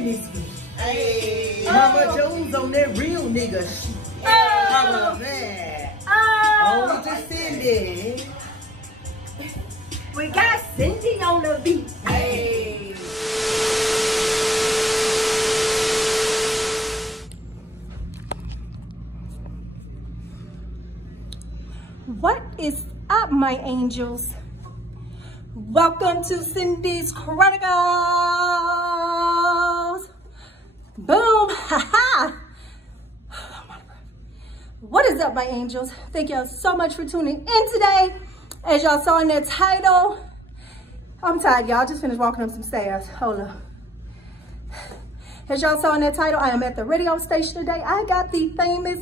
in this week. Hey. Mama Jones on that real nigga shit. How was that? Oh, to Cindy. We got Cindy on the beat. Hey. What is up, my angels? Welcome to Cindy's Chronicles. Boom. Ha ha. What is up, my angels? Thank y'all so much for tuning in today. As y'all saw in that title, I'm tired, y'all. Just finished walking up some stairs. Hold up. As y'all saw in that title, I am at the radio station today. I got the famous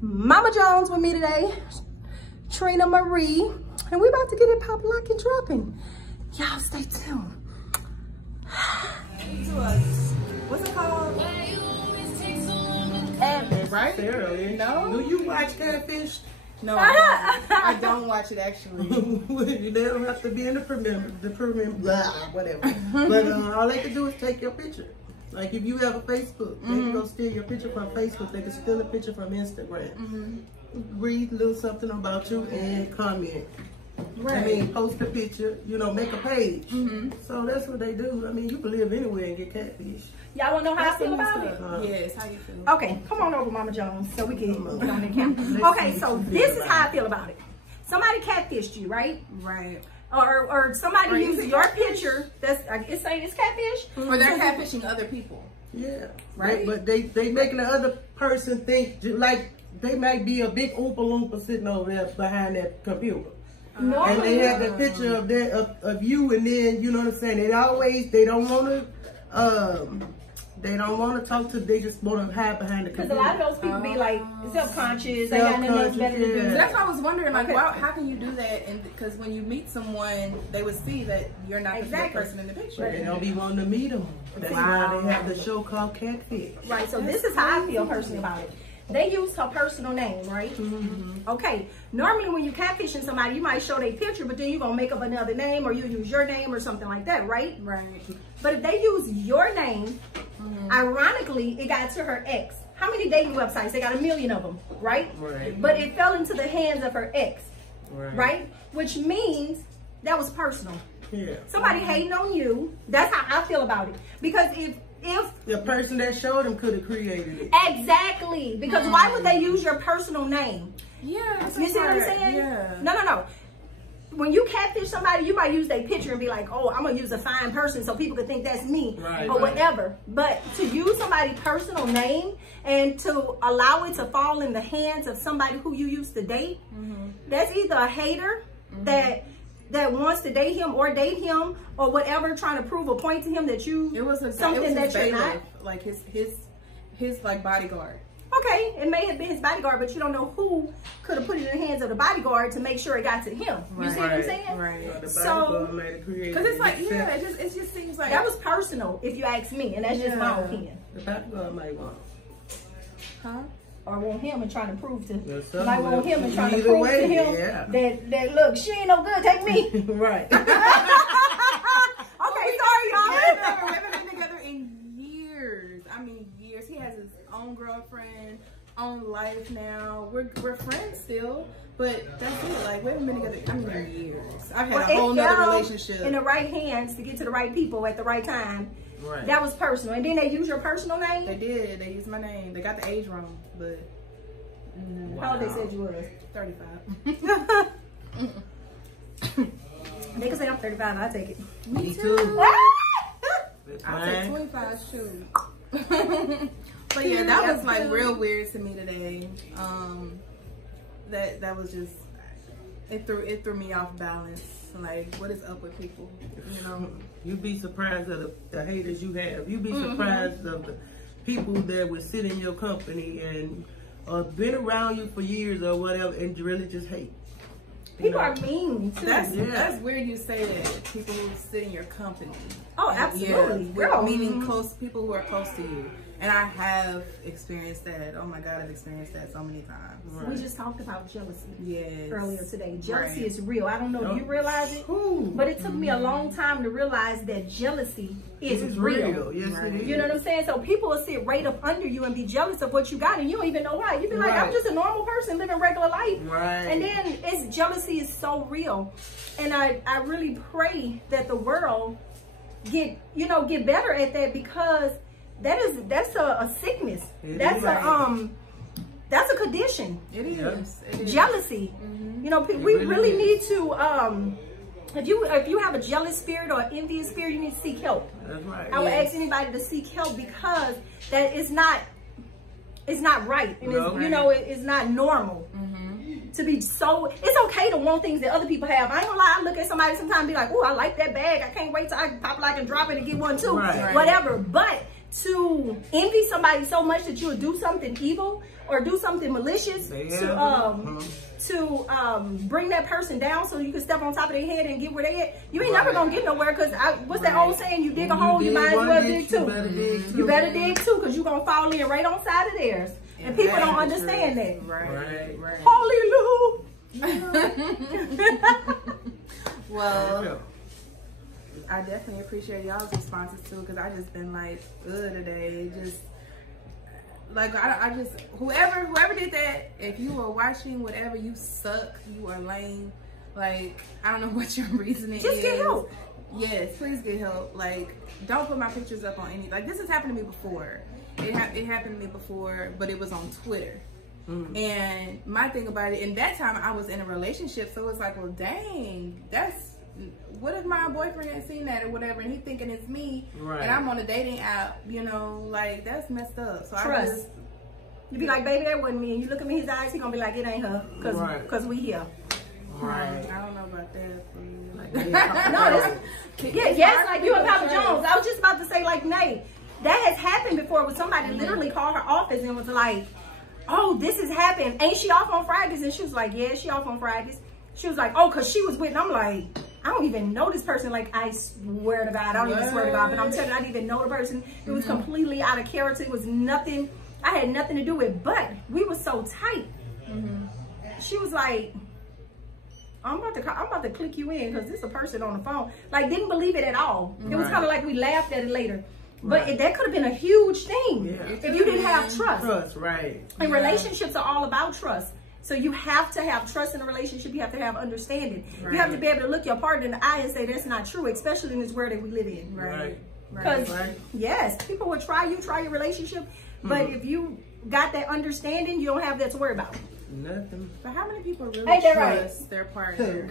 Mama Jones with me today, Trina Marie, and we about to get it pop, lock, and dropping. Y'all stay tuned. What's it called? Right? Sarah, No. Do you watch Catfish? No, I don't watch it actually. They don't have to be in the blah, whatever. But all they can do is take your picture. Like if you have a Facebook, they can go steal your picture from Facebook. They can steal a picture from Instagram. Read a little something about you and comment. Right. I mean, post a picture, you know, make a page. So that's what they do. I mean, you can live anywhere and get catfish. Y'all wanna know how I feel about it? Yes, how you feel? Okay, come on over, Mama Jones, so we can get on the camera. Okay, so this is how I feel about it. Somebody catfished you, right? Right. Or somebody used your picture. That's it's saying it's catfish. Or they're catfishing other people. Yeah. Right. But they making the other person think like they might be a big Oompa Loompa sitting over there behind that computer. No. And they have that picture of you, and then you know what I'm saying. They don't want to talk to. They just want to hide behind the computer. Because a lot of those people be like self-conscious. They got nothing else better to do. So that's why I was wondering, like, how can you do that? And because when you meet someone, they would see that you're not the person in the picture. They don't be wanting to meet them. That's why they have the show called Catfish. Right. So this is how I feel personally about it. They use her personal name, right? Okay. Normally, when you catfishing somebody, you might show their picture, but then you're gonna make up another name, or you use your name or something like that, right? Right. But if they use your name, ironically, it got to her ex. How many dating websites? They got 1 million of them, right? Right. But it fell into the hands of her ex, Right. right? Which means that was personal. Yeah. Somebody hating on you. That's how I feel about it. Because if the person that showed them could have created it. exactly, because why would they use your personal name? Yeah. You see what I'm saying? Yeah. No. When you catfish somebody, you might use their picture and be like, oh, I'm going to use a fine person so people can think that's me, or whatever. But to use somebody's personal name and to allow it to fall in the hands of somebody who you used to date, that's either a hater that wants to date him or whatever, trying to prove a point to him that you something that you're not. Like his like bodyguard. Okay, it may have been his bodyguard, but you don't know who could have put it in the hands of the bodyguard to make sure it got to him. You see what I'm saying? Right. So, because it's like, it just seems like that was personal, if you ask me, and that's just my opinion. The bodyguard might want. Huh? Or want him and trying to prove to might want him and trying to prove to him that look, she ain't no good, take me. Right. Okay, sorry, y'all. We haven't been together in years. I mean, years. He has his own girlfriend, own life now. We're friends still, but that's it. Like, we haven't been together in years. I've had a whole nother relationship. In the right hands to get to the right people at the right time. Right. That was personal. And then they use your personal name? They did. They used my name. They got the age wrong, but... How old they said you was? 35. They can say I'm 35, I'll take it. Me too. I'll take 25, shoot. But yeah, that was like real weird to me today. That was just, it threw me off balance. Like, what is up with people, you know? You'd be surprised of the haters you have. You'd be surprised of the people that would sit in your company and been around you for years or whatever and really just hate. People are mean too. That's weird you say that. People who sit in your company. Oh, absolutely. Yeah, meaning close people who are close to you. And I have experienced that. Oh my God, I've experienced that so many times. Right. We just talked about jealousy earlier today. Jealousy is real. I don't know, do you realize it? Ooh. But it took me a long time to realize that jealousy is real. Yes, it is. You know what I'm saying? So people will sit right up under you and be jealous of what you got, and you don't even know why. You be like, I'm just a normal person living regular life. Right. And then jealousy is so real. And I really pray that the world get better at that, because that's a sickness. That's a condition. It is. It is. Jealousy. You know, we really need to if you have a jealous spirit or envious spirit, you need to seek help. That's right. I would ask anybody to seek help, because that is not right. And it's not normal. To be so, it's okay to want things that other people have. I ain't gonna lie, I look at somebody sometimes and be like, oh, I like that bag. I can't wait till I pop like and drop it and get one too. Right. Whatever. But to envy somebody so much that you'll do something evil or do something malicious to bring that person down so you can step on top of their head and get where they at, you ain't never gonna get nowhere. Because what's that old saying? You dig a hole, you might as well dig two. You better dig too, because you're gonna fall in right on side of theirs. And people don't understand that. Right. Hallelujah. Well, I definitely appreciate y'all's responses too, because I just been like, today. Just like I just whoever did that, if you were watching whatever, you suck, you are lame. Like, I don't know what your reasoning is. Just get help. Yes, please get help. Like, don't put my pictures up on any, like, this has happened to me before. It happened to me before, but it was on Twitter. And my thing about it, in that time I was in a relationship, so it's like, well, dang, what if my boyfriend had seen that or whatever, and he thinking it's me, and I'm on a dating app, like, that's messed up. So trust. You be like, baby, that wasn't me, and you look at me in his eyes, he gonna be like, it ain't her, cause we here. Right. I don't know about that. Yes, like you and Papa Jones. I was just about to say, like, Nate, that has happened before, where somebody literally called her office and was like, oh, this has happened. Ain't she off on Fridays? And she was like, yeah, she off on Fridays. She was like, oh, because she was with, and I'm like, I don't even know this person. Like, I swear to God, I don't even swear to God, but I'm telling you, I didn't even know the person. It was completely out of character. It was nothing, I had nothing to do with it, but we were so tight. She was like, I'm about to click you in, because this is a person on the phone. Like, didn't believe it at all. It was kind of like we laughed at it later. But that could have been a huge thing if you didn't have trust. And relationships are all about trust. So you have to have trust in a relationship. You have to have understanding. You have to be able to look your partner in the eye and say, that's not true, especially in this world that we live in. Because, yes, people will try your relationship. But if you got that understanding, you don't have that to worry about. Nothing. But how many people really trust their partner?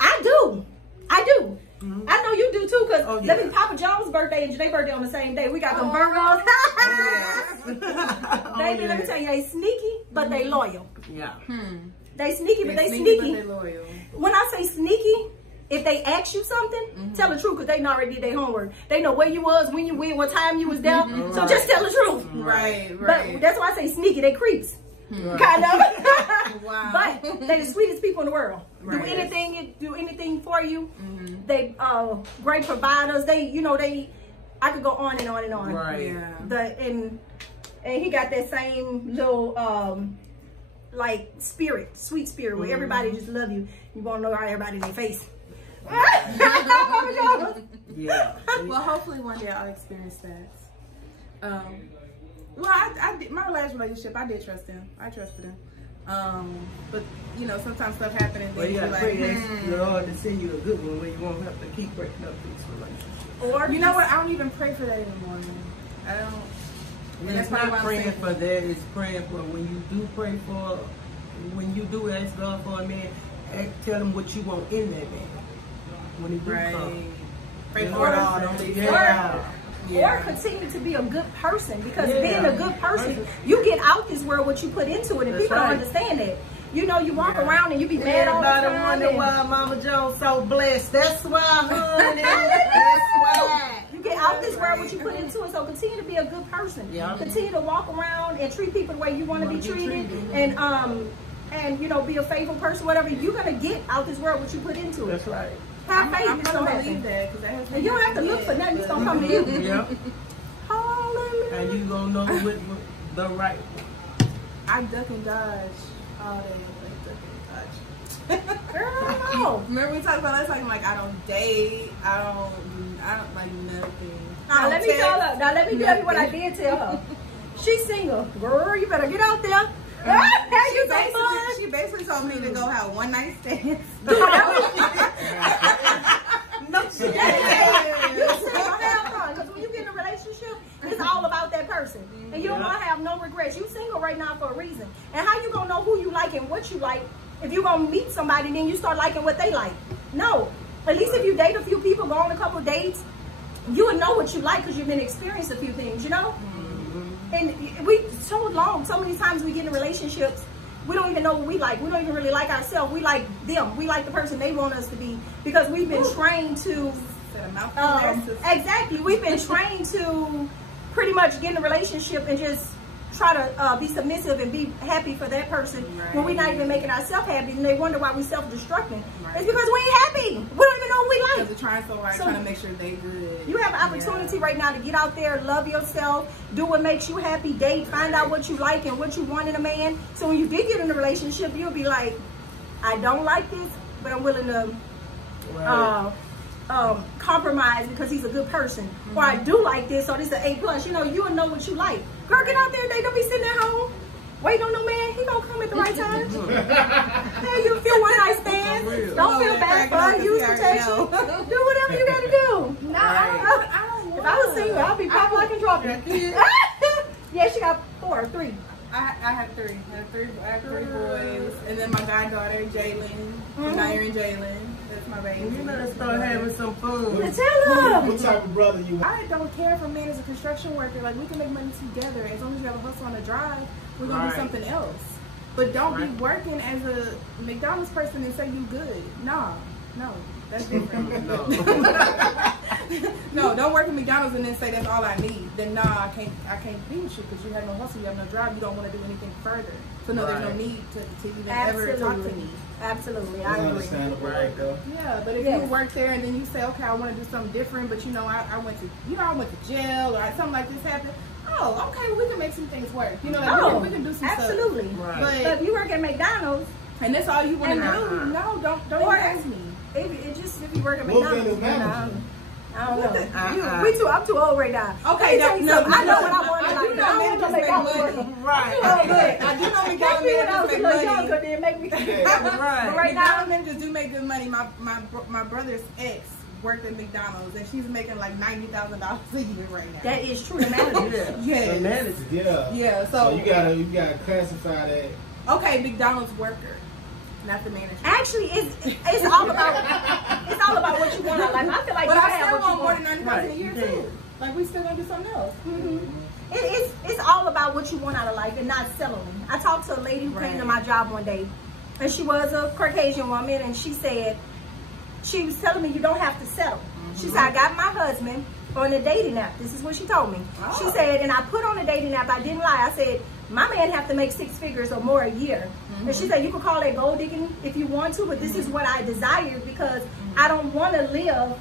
I do. I know you do too, because let me, Papa Jones' birthday and Janae's birthday on the same day. We got them Virgos. Baby, let me tell you, they sneaky, but they loyal. They sneaky, but they sneaky. But they loyal. When I say sneaky, if they ask you something, tell the truth, because they already did their homework. They know where you was, when you went, what time you was there. So just tell the truth. But that's why I say sneaky. They creeps. Kind of. But they're the sweetest people in the world. Do anything for you. They great providers. I could go on and on and on. And he got that same little like sweet spirit where everybody just love you. You want to know how everybody in their face. Well, hopefully one day I'll experience that. Well, I did, my last relationship, I did trust him. I trusted him. But, sometimes stuff happened and then you're like, Lord to send you a good one where you won't have to keep breaking up these relationships. Or, you know what? I don't even pray for that anymore, man. I don't. And it's not praying for that. It's praying for when you do ask God for a man, tell him what you want in that man. When he do come. Pray for it all. Don't leave it out. Or continue to be a good person, because being a good person, you get out this world what you put into it, and people don't understand that. You walk around and you be mad all the time. Everybody wonder why Mama Jones so blessed. That's why, honey. That's why. You get out this world what you put into it. So continue to be a good person. Continue to walk around and treat people the way you want to be treated, and be a faithful person. Whatever, you're gonna get out this world what you put into it. That's right. Have faith. I'm gonna believe that, because and you don't have to look for nothing. It's gonna come to you. Hallelujah. And you gonna know what the right one. I duck and dodge all day. Like duck and dodge. Girl, Remember we talked about last time? Like I don't date. I don't like nothing. now let me tell you what I did tell her. She's single. Girl, you better get out there. She basically told me to go have one night stands. No, she didn't. You single, have fun. Because when you get in a relationship, it's all about that person. And you don't want to have no regrets. You single right now for a reason. And how you going to know who you like and what you like if you're going to meet somebody and then you start liking what they like? No. At least if you date a few people, go on a couple dates, you would know what you like because you've been experienced a few things, you know? And we so many times we get in relationships, we don't even know what we like. We don't even really like ourselves. We like them. We like the person they want us to be because we've been trained to. Exactly. We've been trained to pretty much get in a relationship and just try to be submissive and be happy for that person when we're not even making ourselves happy, and they wonder why we self-destructing. It's because we ain't happy. We don't even know what we like. Because they're trying so hard, trying to make sure they good. You have an opportunity right now to get out there, love yourself, do what makes you happy, date, find out what you like and what you want in a man. So when you did get in a relationship, you'll be like, I don't like this, but I'm willing to compromise because he's a good person. Or I do like this, so this is an A+. You know, you'll know what you like. Girl, get out there. They don't be sitting at home waiting on no man. He gonna come at the right time. Hey, you feel one night stand. Don't feel bad for her. Use protection. Do whatever you gotta do. No, I don't. If I was single, I'd be pop like and drop it. Yeah, she got 3. I have 3. I have 3 boys, and then my goddaughter Jalen, Nair and Jalen. That's my baby. You better start having some fun. Tell her. What type of brother you want? I don't care if a man is a construction worker. Like we can make money together as long as you have a hustle on the drive. We're gonna do something else. But don't be working as a McDonald's person and say you good. No, that's different. No, don't work at McDonald's and then say that's all I need. Then I can't be with you because you have no hustle, you have no drive, you don't want to do anything further. So no, there's no need to even ever talk to me. Absolutely, I agree. Right, though. Yeah, but if you work there and then you say, okay, I want to do something different, but I went to jail or something like this happened. Oh, okay, well, we can make some things work. You know, like we can do some absolutely. stuff. Right. But if you work at McDonald's and that's all you want to do, no, don't even ask me. If you work at McDonald's, I don't know. I'm too old right now. Okay, I know what I want to like. I want to make money. Right. I do know McDonald's make money. Make me. Right. But right now, McDonald's just do make good money. My brother's ex worked at McDonald's and she's making like $90,000 a year right now. That is true. The manager. Yeah. So you gotta classify that. Okay, McDonald's worker. Not the manager. Actually, it's all about what you want in life. I feel like but you I have still what want you more want. than $90,000 a year too. Like we still gonna do something else. It's all about what you want out of life and not settling. I talked to a lady who came to my job one day, and she was a Caucasian woman, and she was telling me you don't have to settle. She said, I got my husband on a dating app. This is what she told me. She said, and I put on a dating app. I didn't lie. I said, my man have to make 6 figures or more a year. And she said, you can call that gold digging if you want to, but this is what I desire because I don't want to live.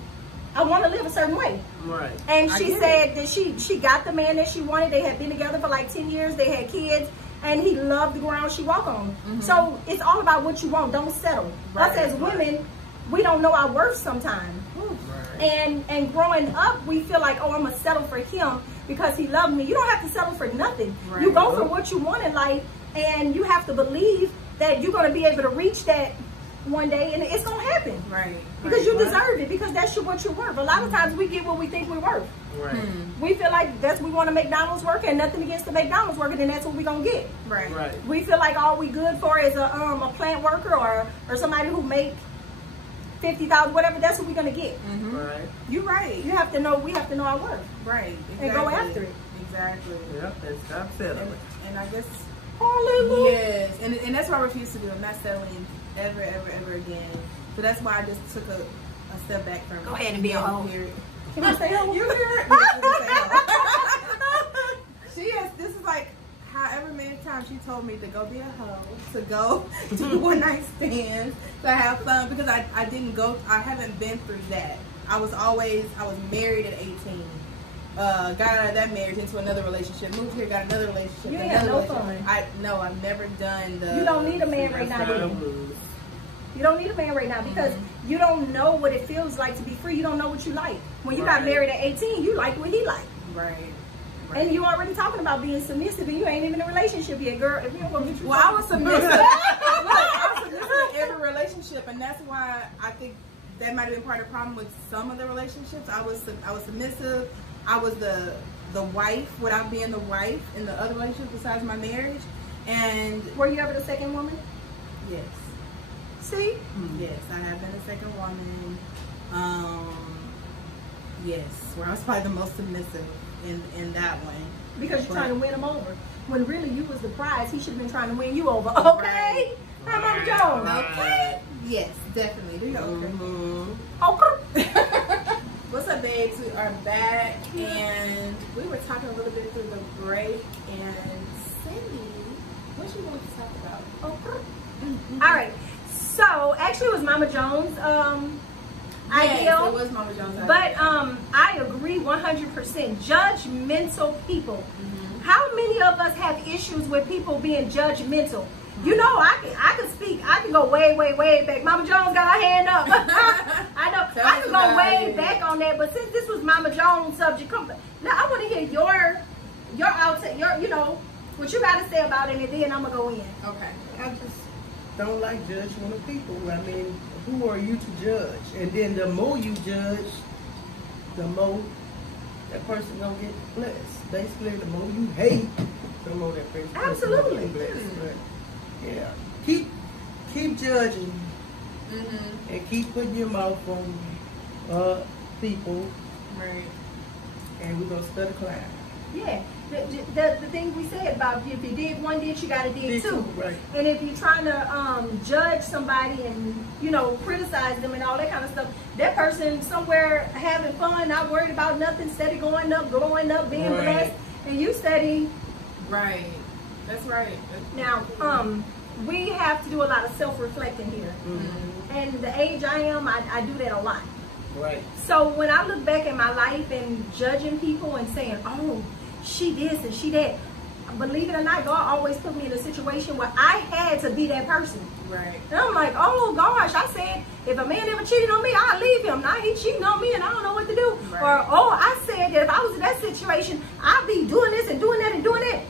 I want to live a certain way. Right. And she said that she got the man that she wanted. They had been together for like 10 years. They had kids. And he loved the ground she walked on. So it's all about what you want. Don't settle. Us as women, we don't know our worth sometimes. And growing up, we feel like, oh, I'm going to settle for him because he loved me. You don't have to settle for nothing. You go for what you want in life, and you have to believe that you're going to be able to reach that one day, and it's going to happen. Because you deserve it, because that's what you're worth. A lot of times we get what we think we're worth. We feel like we want a McDonald's worker, and nothing against the McDonald's worker, then that's what we're going to get. We feel like all we good for is a plant worker or somebody who make 50,000, whatever. That's what we're gonna get. You're right. You have to know. We have to know our worth. Exactly. And go after it. Exactly. Yep. And stop settling. And I guess. Hallelujah. Yes. And that's what I refuse to do. I'm not settling ever again. So that's why I just took a step back from. Go ahead and be a hoe. Can I say hoe? You hear it? She is. This is like. However many times she told me to go be a hoe, to go do one night stands, to have fun, because I haven't been through that. I was married at 18, got out of that marriage into another relationship, moved here, got another relationship. You ain't had no fun. I've never done the. You don't need a man right now, do you? You don't need a man right now because you don't know what it feels like to be free. You don't know what you like. When you got married at 18, you like what he liked. Right. And you already talking about being submissive, and you ain't even in a relationship yet, girl. If you don't go get you, I was submissive. I was submissive in every relationship, and that's why I think that might have been part of the problem with some of the relationships. I was submissive. I was the wife without being the wife in the other relationships besides my marriage. And were you ever the second woman? Yes. See? Yes, I have been a second woman. Yes, where I was probably the most submissive in that one. Because you're trying to win him over. When really you was the prize, he should have been trying to win you over. Okay? Hi, Mama Jones. Okay? Yes, definitely. Do you Okay? Okay. What's up, babes? We are back, and we were talking a little bit through the break, and Cindy, what you want to talk about? Okay. All right. So, actually, it was Mama Jones' ideal. Yes, it was Mama Jones' But I agree 100%. Judgmental people. How many of us have issues with people being judgmental? You know, I can speak. I can go way, way, way back. Mama Jones got her hand up. I know. I can go way back on that. But since this was Mama Jones' subject, now I want to hear your outtake. You know what you got to say about it, and then I'm gonna go in. Okay. I just don't like judgmental people. I mean, who are you to judge? And then the more you judge, the more that person gonna get blessed. Basically, the more you hate, the more that person Absolutely. gonna get blessed. But, yeah, keep judging, and keep putting your mouth on people, Right. and we're gonna study class. Yeah, the thing we said about if you did one ditch, you got to dig two. Right. And if you're trying to judge somebody and, you know, criticize them and all that kind of stuff, that person somewhere having fun, not worried about nothing, steady going up, growing up, being blessed, and you steady. Right. That's right. Now, we have to do a lot of self-reflecting here. And the age I am, I do that a lot. Right. So when I look back at my life and judging people and saying, oh, she this and she that, believe it or not, God always put me in a situation where I had to be that person. Right. And I'm like, oh gosh, I said, if a man ever cheated on me, I'll leave him. Now he cheating on me and I don't know what to do. Right. Or, oh, I said that if I was in that situation, I'd be doing this and doing that and doing that.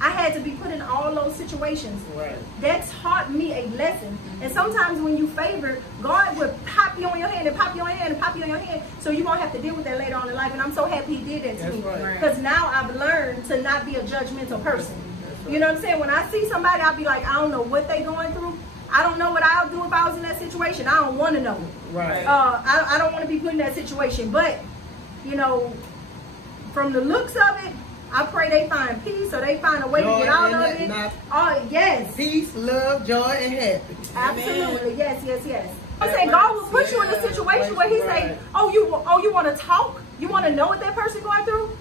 I had to be put in all those situations. Right. That's taught me a lesson. And sometimes when you favor, God would pop you on your hand and pop you on your hand and pop you on your hand. So you won't have to deal with that later on in life. And I'm so happy he did that to me. Right. Because now I've learned to not be a judgmental person. Right. You know what I'm saying? When I see somebody, I'll be like, I don't know what they're going through. I don't know what I'll do if I was in that situation. I don't want to know. Right. I don't want to be put in that situation. But, you know, from the looks of it, I pray they find peace or they find a way to get out of it. Oh, yes. Peace, love, joy, and happiness. Absolutely. Yes, yes, yes. I'm saying God will put you in a situation where he say, oh, you want to talk? You want to know what that person going through?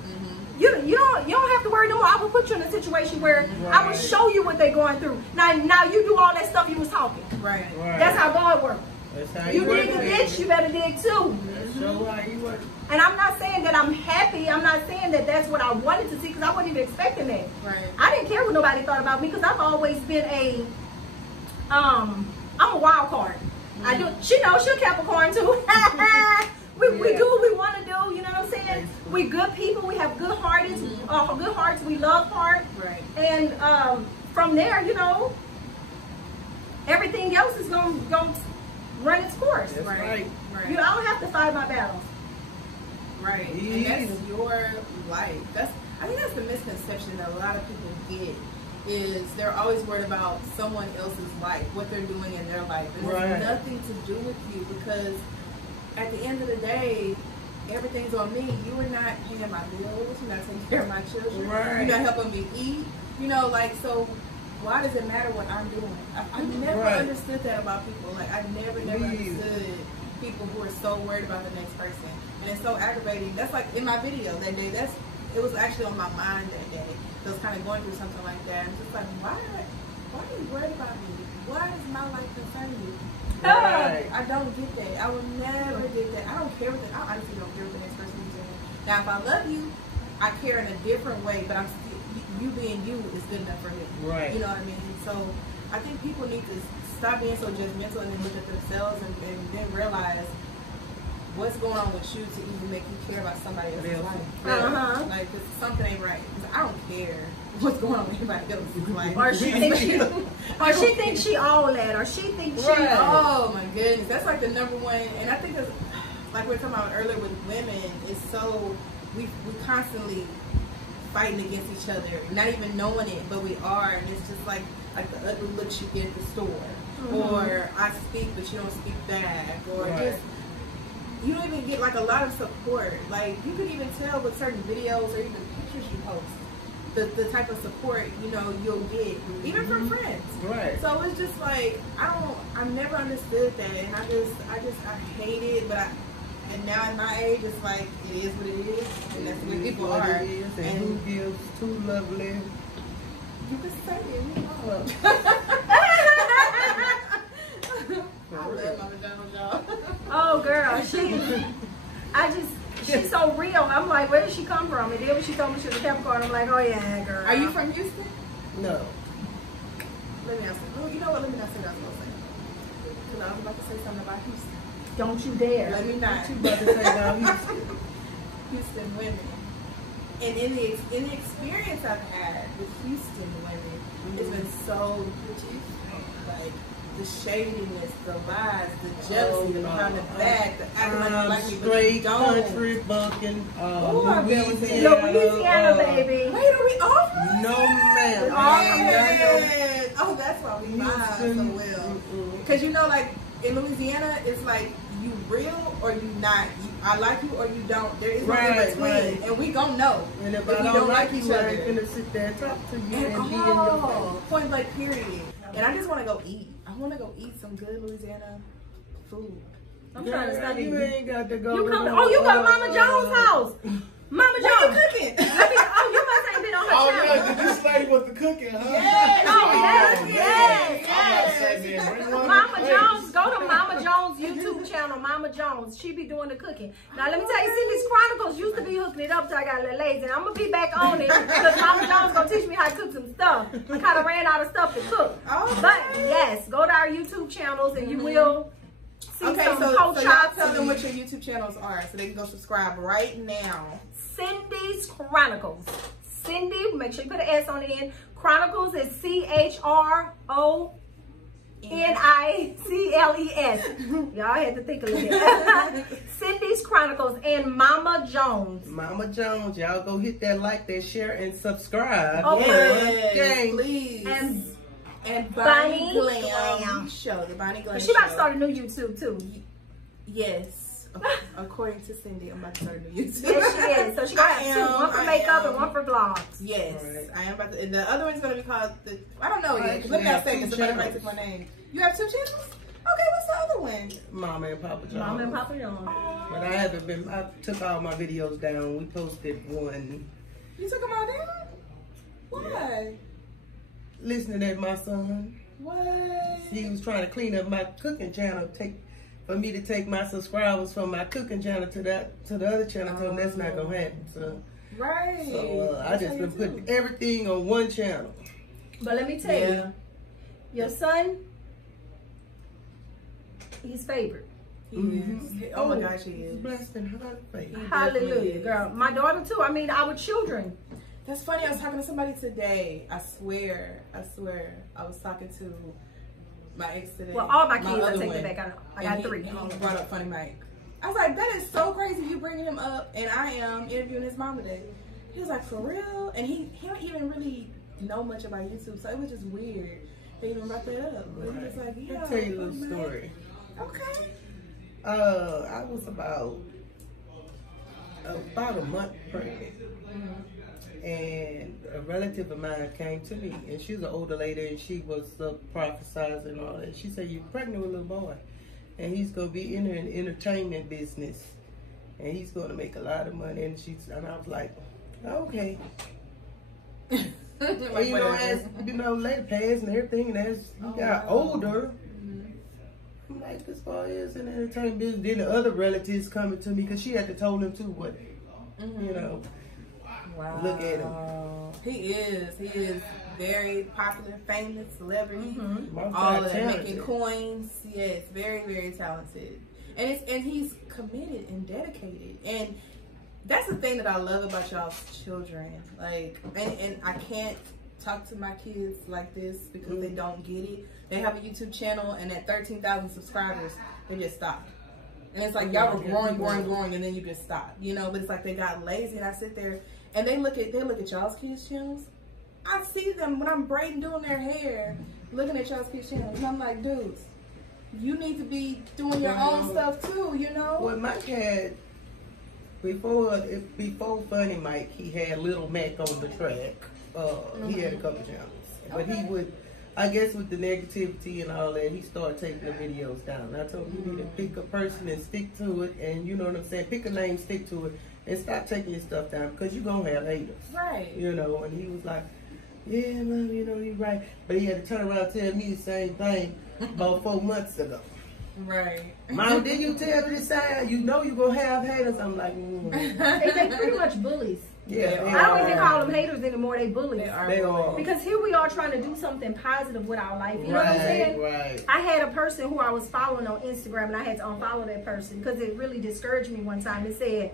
You don't have to worry no more. I will put you in a situation where I will show you what they're going through. Now you do all that stuff you was talking. Right. That's how God works. That's how You dig a ditch, you better dig too. That's so how he works. And I'm not saying that I'm happy. I'm not saying that that's what I wanted to see because I wasn't even expecting that. Right. I didn't care what nobody thought about me because I've always been I'm a wild card. I do. She knows she's a Capricorn too. We do what we want to do. You know what I'm saying? We good people. We have good hearts. Good hearts. We love hard. Right. And from there, you know, everything else is gonna run its course. That's Right. I don't have to fight my battles. Right. And that's your life. I think that's the misconception that a lot of people get is they're always worried about someone else's life, what they're doing in their life. And it has nothing to do with you because at the end of the day, everything's on me. You are not paying my bills. You're not taking care of my children. Right. You're not helping me eat. You know, like, so why does it matter what I'm doing? I never understood that about people. Like, I never understood people who are so worried about the next person. And it's so aggravating. That's like in my video that day. It was actually on my mind that day. I was kind of going through something like that. I'm just like, why are you worried about me? Why does my life concern you? Right. I don't get that. I will never get that. I don't care what I honestly don't care what the next person is doing. Now, if I love you, I care in a different way, but I'm still, you being you is good enough for me. Right. You know what I mean? So I think people need to stop being so judgmental and then look at themselves and then realize what's going on with you to even make you care about somebody else's life. Like, something ain't right. I don't care what's going on with anybody else's life. Or she thinks she all that, or she thinks she. Oh my goodness, that's like the number one. And I think it's like we were talking about earlier with women. It's so we constantly fighting against each other, not even knowing it, but we are. And it's just like the ugly looks you get at the store, or I speak but you don't speak back, or just. You don't even get like a lot of support. Like you can even tell with certain videos or even pictures you post, the type of support you'll get, even from friends. Right. So it's just like I never understood that, and I hate it. But and now at my age, it's like it is what it is, and that's what people are. It is, and who gives too lovely? You can say it. I love Mama Jones, y'all. Oh, girl, she's so real. I'm like, where did she come from? And then when she told me she was a Capricorn, I'm like, oh yeah, girl. Are you from Houston? No. Let me ask you. You know what? Let me not say what I was going to say. Because I was about to say something about Houston. Don't you dare. Let me not. What you about to say about Houston? Houston women. And in the experience I've had with Houston women, it's been so like the shadiness, the lies, the jealousy, the behind the back, the acting like straight country bucking, Louisiana, baby. Wait, are we off? No, ma'am. Oh, that's why we vibe so well. Because like in Louisiana, it's like you real or you not. I like you or you don't. There is no in between, and we gon' know. And if I don't like each other, I'm gonna sit there and talk to you and be in your face. Point blank, period. And I just want to go eat. I want to go eat some good Louisiana food. I'm trying to study. You ain't got to go. You come to Mama Jones' house. Mama Jones cooking. You must ain't been on her channel. Oh yeah, this lady was the cooking, huh? Yes. Mama Jones, go to Mama Jones' YouTube channel, Mama Jones. She be doing the cooking. Now let me tell you, Cindy's Chronicles used to be hooking it up till I got a little lazy. And I'm gonna be back on it because Mama Jones gonna teach me how to cook some stuff. I kind of ran out of stuff to cook. But yes, go to our YouTube channels and you will see some so y'all tell them what your YouTube channels are so they can go subscribe right now. Cindy's Chronicles. Cindy, make sure you put an S on the end. Chronicles is CHRONICLES. Y'all had to think a little bit. Cindy's Chronicles and Mama Jones. Mama Jones, y'all go hit that like, that share, and subscribe. Okay. Yes, please. And Bonnie Glam Show. The Bonnie Glam Show. She about to start a new YouTube too. Yes. According to Cindy, I'm about to start a new YouTube. Yes, she is. So she got two. One for makeup and one for vlogs. Yes. Right. I am about to. And the other one's going to be called, I don't know yet. Let me not say because somebody might take my name. You have 2 channels? Okay, what's the other one? Mama and Papa Jones. Mama and Papa Jones. But I took all my videos down. We posted one. You took them all down? Why? Listening at my son. What? He was trying to clean up my cooking channel, for me to take my subscribers from my cooking channel to the other channel. So that's not gonna happen. So right. So I just been putting everything on one channel. But let me tell you, your son, he's favored. He is. Oh my gosh, he is. Blessed and highly favored. Hallelujah, girl. My daughter too. I mean, our children. That's funny. I was talking to somebody today. I swear. I was talking to my ex today. Well, all my kids, I take it back. I got 3. He brought up Funny Mike. I was like, that is so crazy you bringing him up, and I am interviewing his mom today. He was like, for real? And he don't even really know much about YouTube, so it was just weird they even brought that up. But he was like, yeah. I'll tell you a little story. Okay. I was about a month pregnant. And a relative of mine came to me, and she was an older lady, and she was prophesizing and all that. She said, "You're pregnant with a little boy, and he's gonna be in the entertainment business, and he's gonna make a lot of money." And I was like, "Okay." And, later passed and everything, and as he got older, I'm like, this boy is in the entertainment business. Then the other relatives coming to me because she had to tell them too what You know. Wow. Look at him. He is very popular, famous, celebrity. All of that, Multi-talented. making coins. Yes, very, very talented. And he's committed and dedicated. And that's the thing that I love about y'all's children. Like, and I can't talk to my kids like this because they don't get it. They have a YouTube channel, and at 13,000 subscribers, they just stop. And it's like y'all were growing, and then you just stop, you know. But it's like they got lazy, and I sit there and they look at y'all's kids' channels. I see them when I'm braiding, doing their hair, looking at y'all's kids' channels, and I'm like, dudes, you need to be doing your own stuff too, you know. Well, Mike had before Funny Mike, he had Little Mac on the track. He had a couple channels, but he would. I guess with the negativity and all that, he started taking the videos down. I told him you need to pick a person and stick to it, and you know what I'm saying? Pick a name, stick to it, and stop taking your stuff down because you're going to have haters. Right. You know, and he was like, yeah, man, you know, you're right. But he had to turn around and tell me the same thing about 4 months ago. Right. Mom, didn't you tell me this time? You know you're going to have haters. I'm like, They pretty much bullies. Yeah, I don't even call them haters anymore. They bullies. They are. Because here we are trying to do something positive with our life. You know what I'm saying? Right. I had a person who I was following on Instagram, and I had to unfollow that person because it really discouraged me one time. It said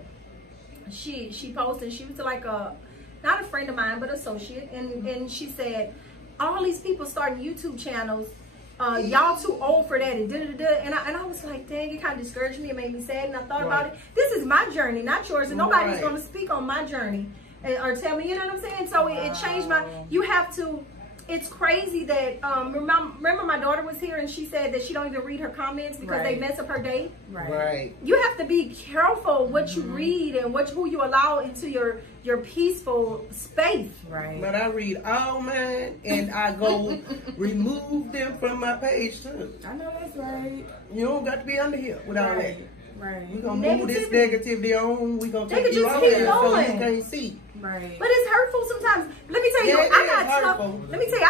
she posted, she was like not a friend of mine, but associate, and she said, all these people starting YouTube channels, y'all too old for that, and and I was like, dang, it kind of discouraged me. It made me sad, and I thought about it. This is my journey, not yours, and nobody's going to speak on my journey or tell me, you know what I'm saying? So it changed you have to. It's crazy that remember my daughter was here and she said that she don't even read her comments because they mess up her day. Right. You have to be careful what you read and who you allow into your peaceful space. Right. But I read all mine and I go remove them from my page too. I know that's right. You don't got to be under here with all that. Right. We're gonna move this negativity on. We're gonna They take could you just out keep there so going. you can't see. Right. But it's hurtful sometimes. Let me tell you, I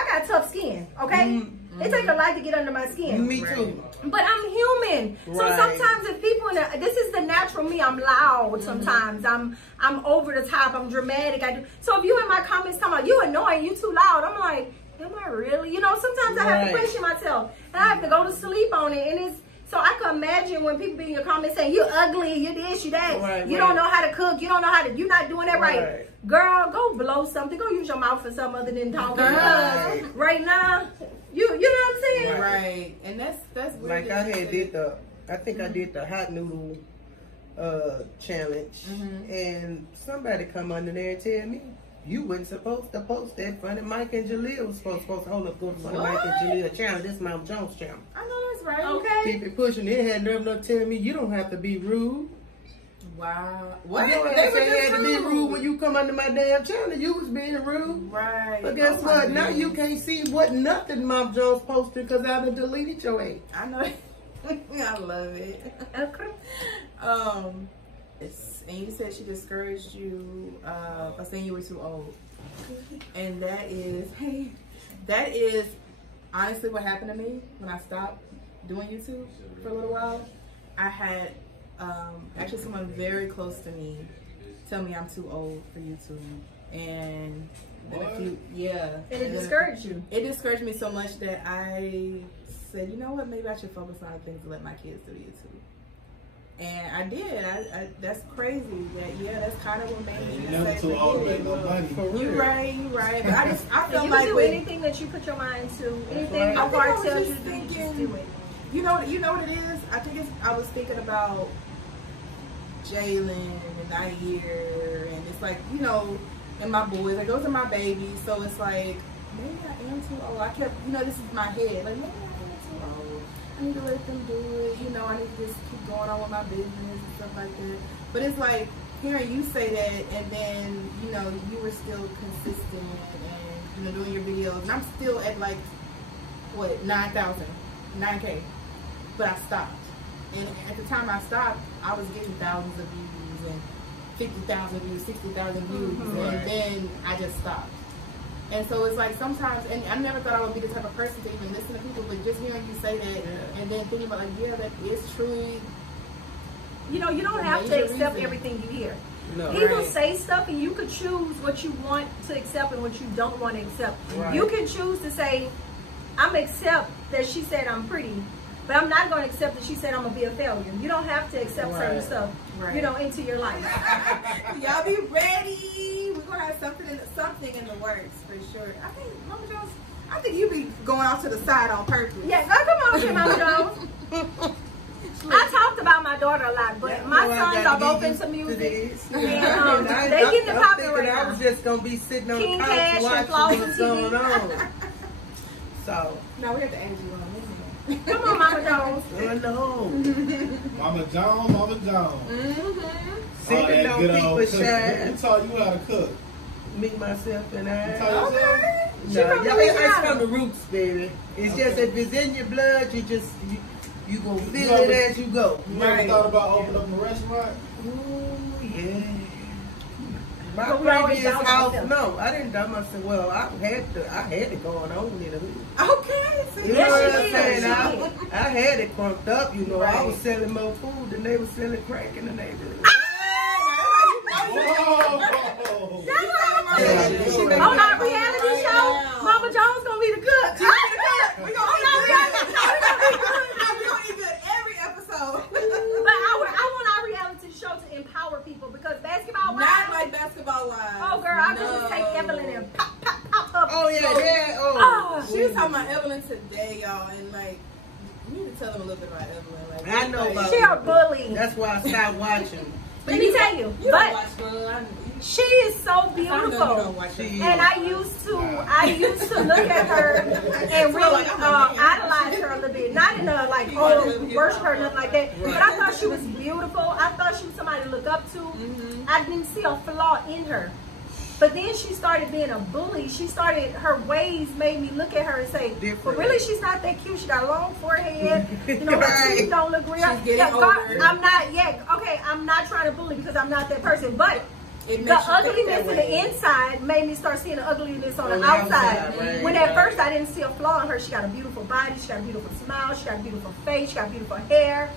got tough skin, okay? It takes a lot to get under my skin. Me too. But I'm human. So sometimes if people this is the natural me, I'm loud sometimes. I'm over the top, I'm dramatic. So if you in my comments talking about you annoying, you too loud, I'm like, am I really? You know, sometimes I have to question myself. And I have to go to sleep on it. And so I can imagine when people be in your comments saying, you ugly, you this, you that, you don't know how to cook, you don't know how to, you're not doing that right. Girl, go blow something, go use your mouth for something other than talking. Right now, you know what I'm saying? Right. And that's weird. Like I think I did the hot noodle challenge, and somebody come under there and tell me, you wasn't supposed to post that. Funny Mike and Jaleel was supposed to hold up, go to Funny Mike and Jaleel channel. This is Mom Jones channel. I know that's right. Okay. Keep it pushing. They had nerve enough to tell me you don't have to be rude. Wow. What? You don't have to say you had to be rude when you come under my damn channel. You was being rude. Right. But guess what? Now you can't see what nothing Mom Jones posted because I done deleted your ass. I know. I love it. Okay. And you said she discouraged you by saying you were too old. And that is honestly what happened to me when I stopped doing YouTube for a little while. I had actually someone very close to me tell me I'm too old for YouTube. And then And it discouraged you. It discouraged me so much that I said, you know what, maybe I should focus on things to let my kids do YouTube. And I did. That's crazy. That's kind of what made me say too old to make no money. You right. But I feel you like can do anything that you put your mind to. Anything your heart tells you to do, just do it. You know what it is? I was thinking about Jalen and Nair, and it's like, you know, and my boys, like those are my babies. So it's like, maybe I am too old. I kept, this is my head. Like, maybe I am too old. I need to let them do it. I need to just keep going on with my business and stuff like that. But it's like hearing you say that, and then you were still consistent and doing your videos, and I'm still at like what 9K, but I stopped. And at the time I stopped, I was getting thousands of views and 50,000 views, 60,000 views, and then I just stopped. And so it's like sometimes, and I never thought I would be the type of person to even listen to people, but just hearing you say that, and then thinking about like, that is truly. You don't have to accept everything you hear. No. He will say stuff and you could choose what you want to accept and what you don't want to accept. Right. You can choose to say, I'm accept that she said I'm pretty, but I'm not going to accept that she said I'm going to be a failure. You don't have to accept certain stuff, you know, into your life. Y'all be ready. We're going to have something in the works for sure. I think, Mama Jones, I think you be going off to the side on purpose. Yeah, come on, Mama Jones. I talked about my daughter a lot, but my sons are both into music. And they getting the popular right now. I was just going to be sitting on King the Cash couch and watching Floss what's and going on. So. No, we have to add you on. Come on, Mama Jones. No. Mama Jones, Mama Jones. Sitting on people's shine. Who taught you how to cook? Me, myself, and I. You taught yourself? No, it's from the roots, baby. It's just if it's in your blood, you gonna feel it as you go. You ever thought about opening up a restaurant? Ooh, yeah. My But we always previous doubt house, ourselves. no, I didn't doubt myself. Well, I had it going on in the hood. Okay. So You know Yes, what she I'm did. saying? She I had it crunked up, you know. I Right. was selling more food than they were selling crack in the neighborhood. Whoa! On our reality show, Mama Jones gonna be the cook. We're On our reality show, we gonna be good. We're going to eat good every episode. But I want our reality show to empower people because basketball Not wives. like Basketball Wives. Oh girl, I could just take Evelyn and pop up. Oh, yeah, yeah. Oh, She was talking about Evelyn today, y'all, and like, you need to tell them a little bit about Evelyn. Like, I know about she a bully. That's why I stopped watching. Let me tell you, You don't but watch Girl. she is so beautiful. And I used to look at her and really idolize her a little bit. Not in a like, oh, worship her, nothing like that. But I thought she was beautiful. I thought she was somebody to look up to. I didn't see a flaw in her. But then she started being a bully. Her ways made me look at her and say, well, really, she's not that cute. She got a long forehead. You know, her teeth don't look real. She's getting older. I'm not trying to bully because I'm not that person. But It the makes you think ugliness that in way. the inside made me start seeing the ugliness on the On the outside. outside, When at first I didn't see a flaw in her. She got a beautiful body. She got a beautiful smile. She got a beautiful face. She got beautiful hair.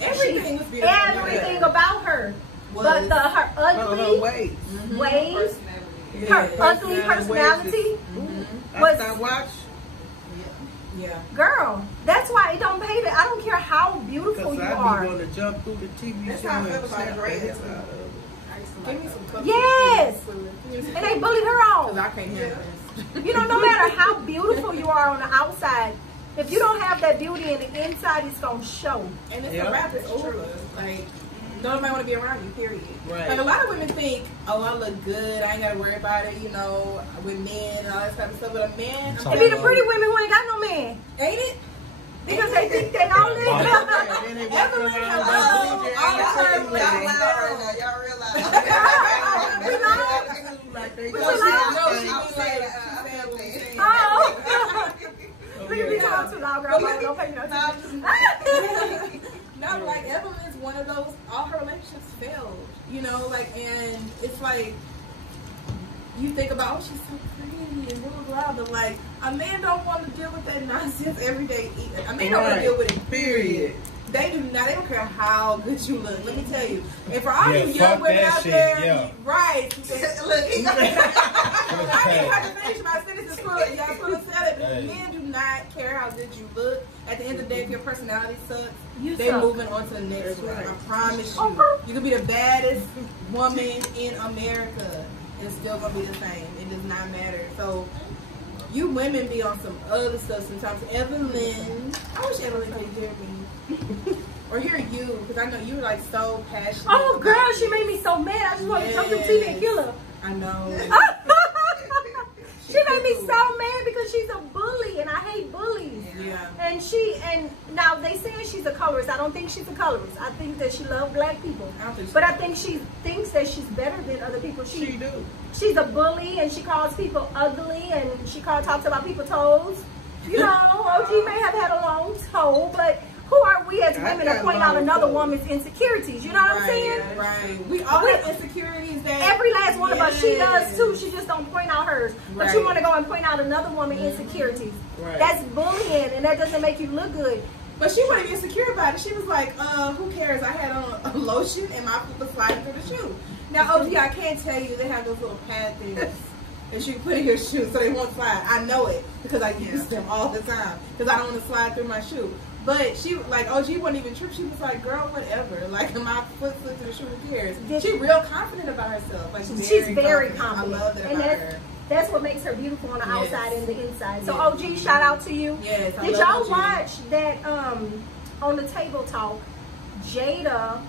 Everything was beautiful. Everything about her. But her Her ugly ways. ways, Yeah. her ugly personality I was, stopped watching. Yeah. girl, that's why it don't pay that. I don't care how beautiful Because you I be are. going to jump through the TV That's show how I and feel about snap Dre. the hell out of it. Give me some cookies. Yes. Please. And they bullied her Because I off. can't handle this. You know, no matter how beautiful you are on the outside, if you don't have that beauty in the inside, it's going to show. And it's Yeah. a wrap. It's over. Like, nobody want to be around you, period. Right. Like, a lot of women think, oh, I look good. I ain't got to worry about it, you know, with men and all that type of stuff. But a man, It be the pretty women who ain't got no man. ain't it? Because they think they own it. Then they walk Evelyn, around hello. like All the time. Y'all realize. You know? like they But just you like- No, she I'm be saying, like, Oh. Look at me talking to dog girl. Don't pay me no attention. no, like Evelyn's one of those. All her relationships failed, you know. Like, and it's like you think about, oh, she's so pretty and blah blah blah. But like, a man don't want to deal with that nonsense every day either. A man don't want to deal with it. Period. They do not. They don't care how good you look. Let me tell you. And for all Yeah, you fuck young women that out shit, there, yeah. right? Look, I didn't have to finish my sentence. Y'all supposed to say it, but Hey. men do not care how good you look. At the end of the day, if your personality sucks, You they suck. moving on to the next That's one. right. I promise you. You can be the baddest woman in America, and it's still gonna be the same. It does not matter. So. You women be on some other stuff sometimes. Evelyn, I wish Evelyn could hear me. Or hear you, because I know you were like so passionate. Oh, girl, about she it. made me so mad. I just want to jump through TV and kill her. I know. She made me so mad because she's a bully, and I hate bullies. Yeah. And now they saying she's a colorist. I don't think she's a colorist. I think that she loves black people. I don't think so. But I think she thinks that she's better than other people. She do. She's a bully, and she calls people ugly, and she talks about people's toes. You know, OG may have had a long toe, but who are we as women to point out another woman's insecurities? You know what I'm saying? Right. We all have insecurities that Every last one of us, she does too. She just don't point out hers. But you Right. want to go and point out another woman's insecurities. Right. That's bullying, and that doesn't make you look good. But she wasn't insecure about it. She was like, who cares? I had on a lotion and my foot was sliding through the shoe. Now, OG, I can't tell you they have those little pad things that you put in your shoe so they won't slide. I know it because I use them all the time because I don't want to slide through my shoe. But she, like, OG wouldn't even trip. She was like, girl, whatever. Like, my foot slipped in the shoe, who cares? She's real confident about herself. Like, she's very confident. I love that about her. That's what makes her beautiful on the outside and the inside. So, OG, shout out to you. Yes, Did y'all watch that on the Table Talk? Jada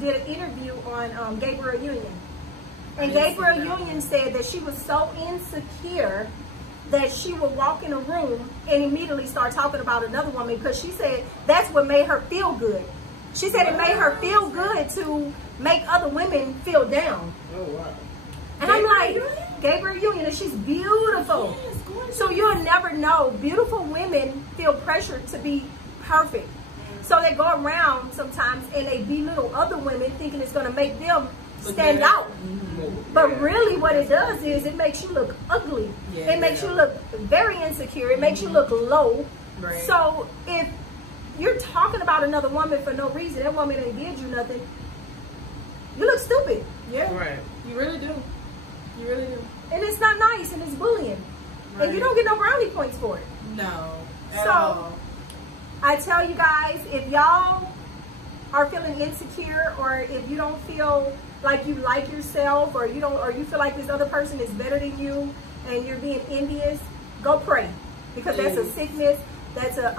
did an interview on Gabriel Union. And Gabriel Union said that she was so insecure that she would walk in a room and immediately start talking about another woman because she said that's what made her feel good. She said it made her feel good to make other women feel down. Oh, wow. And I'm like, Gabriel Union, and she's beautiful. Yes, so you'll never know. Beautiful women feel pressured to be perfect. So they go around sometimes and they belittle other women thinking it's going to make them stand out. But really what it does is it makes you look ugly. It makes you look very insecure. It makes you look low. Right. So if you're talking about another woman for no reason, that woman ain't did you nothing, you look stupid. Yeah. Right. You really do. You really do. And it's not nice and it's bullying. Right. And you don't get no brownie points for it. No. So I tell you guys, if y'all are feeling insecure or if you don't feel like you like yourself or you feel like this other person is better than you and you're being envious, go pray. Because that's a sickness, that's a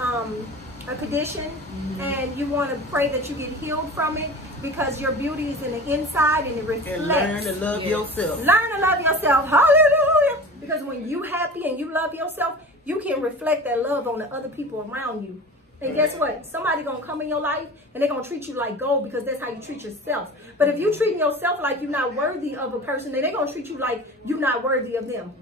condition, and you want to pray that you get healed from it because your beauty is in the inside and it reflects. And learn to love yourself. Learn to love yourself. Hallelujah. Because when you happy and you love yourself, you can reflect that love on the other people around you. And guess what? Somebody gonna come in your life and they're gonna treat you like gold because that's how you treat yourself. But if you treating yourself like you're not worthy of a person, then they're gonna treat you like you're not worthy of them.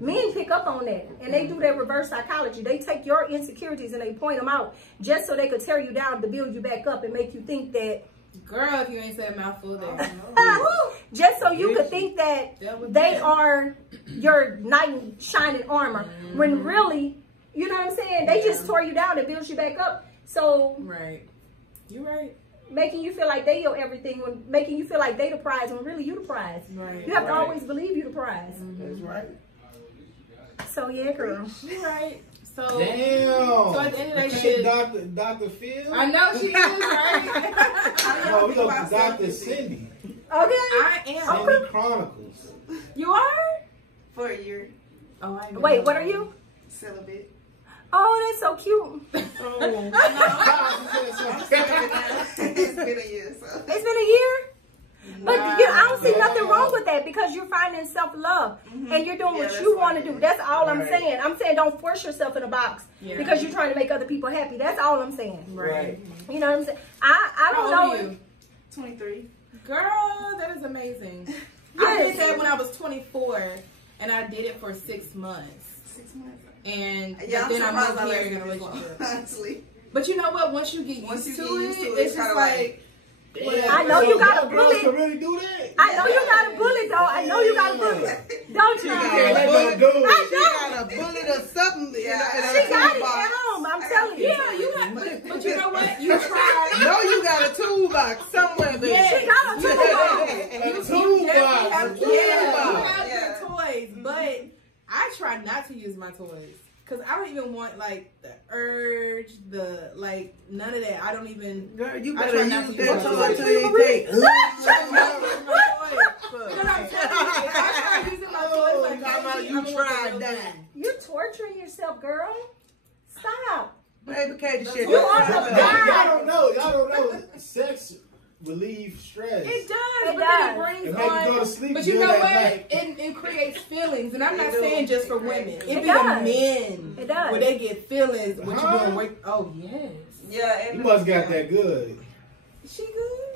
Men pick up on that and they do that reverse psychology. They take your insecurities and they point them out just so they could tear you down to build you back up and make you think that, girl, if you ain't said a mouthful there. just so you could think that they are your knight in shining armor when really, you know what I'm saying? They just tore you down and built you back up. So You're right. Making you feel like they your everything, when making you feel like they the prize when really you the prize. Right. You have to always believe you the prize. That's right. So yeah, girl. You're right. So Damn. So at the end of that shit, Dr. Phil. I know she is, right? No, we go to Dr. Cindy. Okay. I am. Cindy Chronicles. You are? For a year. Oh, I know. Wait, what are you? Celibate. Oh, that's so cute. I'm celibate now. It's been a year, so. It's been a year? But I don't see nothing wrong with that because you're finding self-love and you're doing what you want to do. That's all I'm saying. I'm saying don't force yourself in a box because you're trying to make other people happy. That's all I'm saying. Right. You know what I'm saying? I don't know. How old are you? 23. Girl, that is amazing. I did that when I was 24 and I did it for 6 months. 6 months. And Yeah, then I moved here in a relationship. relationship. Honestly. But you know what? Once you get used to it, it's just like, I know you got a bullet. Can really do that? I know you got a bullet, though. I know you got a bullet. Don't you? Yeah, do it. I Got a bullet or something. She got it at home. I'm telling you. yeah, you got, but you know what? You try. No, you got a toolbox somewhere, baby. She got a toolbox. You definitely have Toolbox. you have your toys, but I try not to use my toys. Cause I don't even want like the urge, none of that. I don't even. Girl, you I better try not use to that use toy my till you take. But I'm telling you, if I start using my toys like that, You tried that. You're torturing yourself, girl. Stop. Baby, Katie, shit. You are the Y'all don't know. Sex relieve stress. it does, It but does. then it brings It make you go to on. sleep But you good know at what? night. It creates feelings, and I'm not saying just for women. It be the does. men It does. where they get feelings. What you doing? Work? Oh yes. Yeah. You must got that good. She good.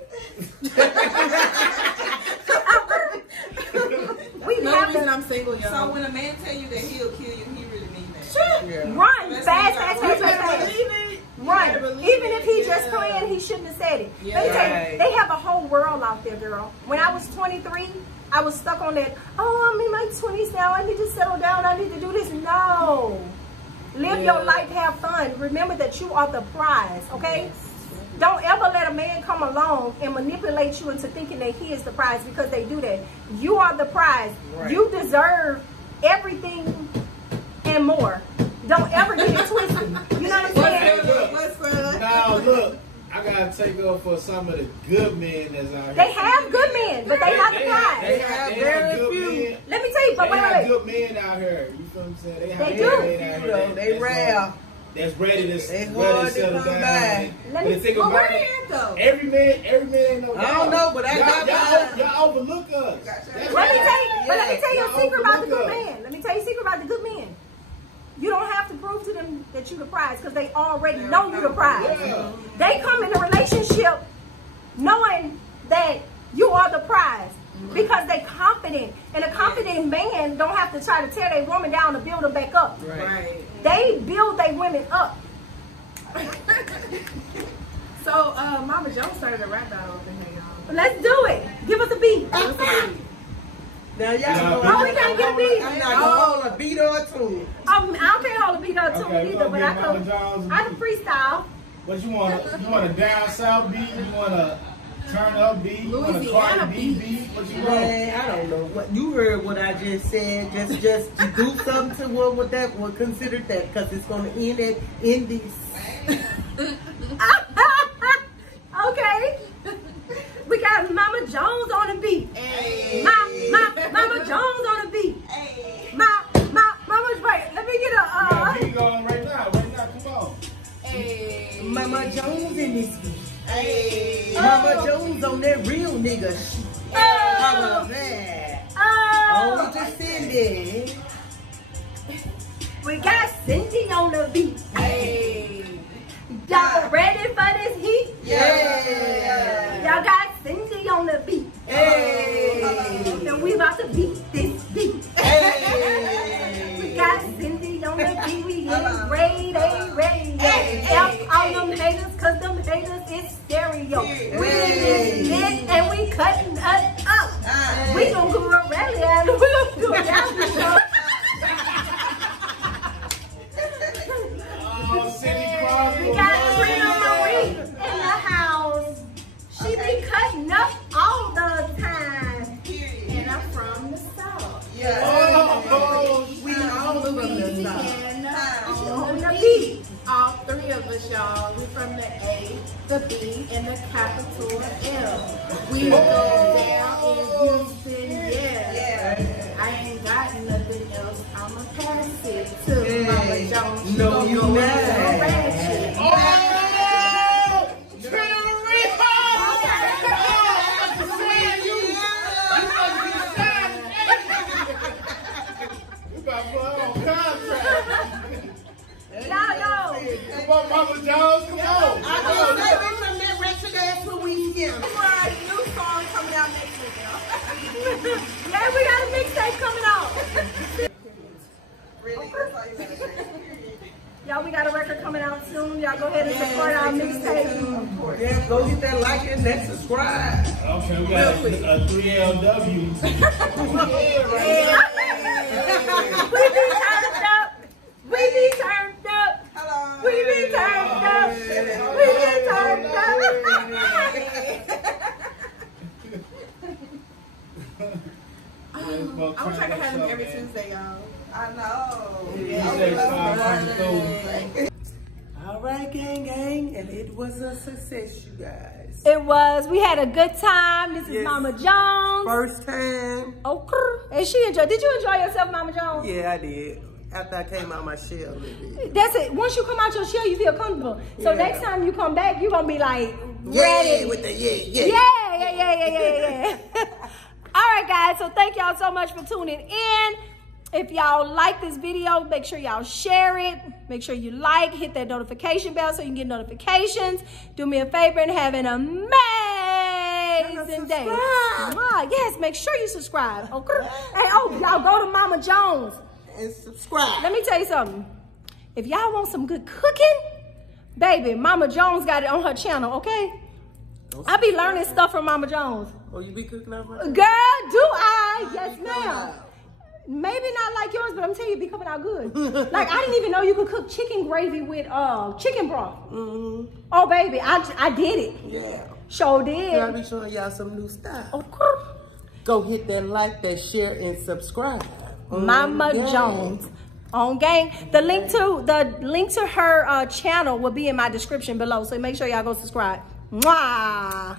We Another have reason to I'm single, y'all. So when a man tell you that he'll kill you, he really mean that. Sure. run fast. Believe it. Right. You gotta believe Even if he it. just Yeah. playing, he shouldn't have said it. Yeah. Let me tell you, they have a whole world out there, girl. When I was 23, I was stuck on that, oh, I'm in my 20s now. I need to settle down. I need to do this. No. Live your life. Have fun. Remember that you are the prize, okay? Don't ever let a man come along and manipulate you into thinking that he is the prize, because they do that. You are the prize. Right. You deserve everything and more. Don't ever get it twisted. You know what I'm saying? Now look, I gotta take up for some of the good men that's out here. They have good men, but they not the prize. They have good men. Let me tell you, but they have wait. good men out here. You feel what I'm saying? They have They good do. men out here. They rare. That's ready to hard to settle come down. back. Let me think Well, about where it. they at though? Every man ain't no. I don't know, but I got y'all overlook us. Let me tell you a secret about the good man. Let me tell you a secret about the good men. You don't have to prove to them that you're the prize, because they already know you're the prize. Yeah. They come in a relationship knowing that you are the prize, because they confident. And a confident man don't have to try to tear their woman down to build them back up. Right. They build their women up. So, Mama Jones started a rap battle up in here, y'all. Let's do it. Give us a beat. Now y'all know Oh, we can't get a beat. I'm not gonna hold a beat or a tune. I can't hold a beat or two Okay, either, but I Mama Jones. can freestyle. What you want? You want a down south beat? You want a turn up beat? You want a Louisiana Cardi B beat? What you want? Man, I don't know what you heard. What I just said. Just to do something to what that would consider that, because it's gonna end at Indies. Okay. We got Mama Jones on the beat. Hey. Mama Jones on the beat. Hey. Mama's right. Let me get a Keep going right now. Come on. Hey. Mama Jones in this beat. Hey. Mama Jones on that real nigga shit. How was that? Only to Cindy. We got Cindy on the beat. Hey. Y'all ready for this heat? Yeah. Y'all got Cindy on the beat. Hey. And we about to beat this beat. Hey. We got Cindy on the beat. We getting ready. F all them haters, cause them haters is stereo. We in this bitch and we cutting us up. We gonna go a rally and we gonna do a rally show. We got Trina Marie in the house. She be cutting up all the time. And I'm from the South. We all from the South. On the beat. All three of us, y'all. We from the A, the B, and the capital L. We go down in Houston, yeah. I ain't got nothing else. I'ma pass it to Mama Jones. She No, gon' you go not. and ratchet. Mama Jones, come on. I know that we from that wretched ass Louisiana. Right, new song coming out next week, y'all. Yeah, we got a mixtape coming out. Really? That's all you gotta say. Y'all, we got a record coming out soon. Y'all go ahead and support our mixtape. Yeah, go hit that like and that subscribe. Okay, we got a 3LW. We be turned up. We be turned up. Hello. We be turned up. We be turned up. I wish I could have them every Tuesday, y'all. I know. All right, gang, and it was a success, you guys. It was. We had a good time. This is Yes. Mama Jones. First time. And she enjoyed. Did you enjoy yourself, Mama Jones? Yeah, I did. After I came out my shell a little bit. That's it. Once you come out your shell, you feel comfortable. So Yeah. next time you come back, you're going to be like Yeah, ready. with the yeah. Yeah. All right, guys. So thank y'all so much for tuning in. If y'all like this video, make sure y'all share it. Make sure you like, hit that notification bell so you can get notifications. Do me a favor and have an amazing day. Yes, make sure you subscribe. Okay. Hey, y'all go to Mama Jones. And subscribe. Let me tell you something. If y'all want some good cooking, baby, Mama Jones got it on her channel, okay? I be learning stuff from Mama Jones. Oh, you be cooking up? Girl, do I? Yes, ma'am. Maybe not like yours, but I'm telling you, it be coming out good. Like, I didn't even know you could cook chicken gravy with chicken broth. Oh, baby, I did it. Yeah. Sure did. I'll be showing y'all some new stuff. Okay. Go hit that like, that share, and subscribe. Mama Jones on gang. The link to her channel will be in my description below. So make sure y'all go subscribe. Mwah.